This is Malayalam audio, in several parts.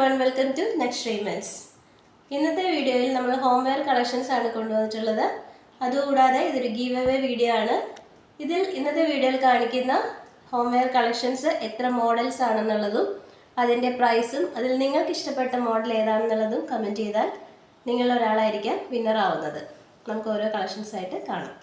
everyone, welcome to Next Treatments. ഇന്നത്തെ വീഡിയോയിൽ നമ്മൾ ഹോം വെയർ കളക്ഷൻസ് ആണ് കൊണ്ടുവന്നിട്ടുള്ളത്. അതുകൂടാതെ ഇതൊരു ഗീവ് അവേ വീഡിയോ ആണ്. ഇന്നത്തെ വീഡിയോയിൽ കാണിക്കുന്ന ഹോം വെയർ കളക്ഷൻസ് എത്ര മോഡൽസ് ആണെന്നുള്ളതും അതിന്റെ പ്രൈസും അതിൽ നിങ്ങൾക്ക് ഇഷ്ടപ്പെട്ട മോഡൽ ഏതാണെന്നുള്ളതും കമന്റ് ചെയ്താൽ നിങ്ങൾ ഒരാളായിരിക്കാം വിന്നർ ആവുന്നത്. നമുക്ക് ഓരോ കളക്ഷൻസ് ആയിട്ട് കാണാം.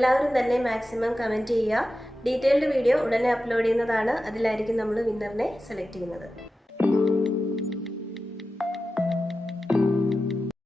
എല്ലാവരും തന്നെ മാക്സിമം കമന്റ് ചെയ്യുക. ഡീറ്റെയിൽഡ് വീഡിയോ ഉടനെ അപ്ലോഡ് ചെയ്യുന്നതാണ്. അതിലായിരിക്കും നമ്മൾ വിന്നറിനെ സെലക്ട് ചെയ്യുന്നത്.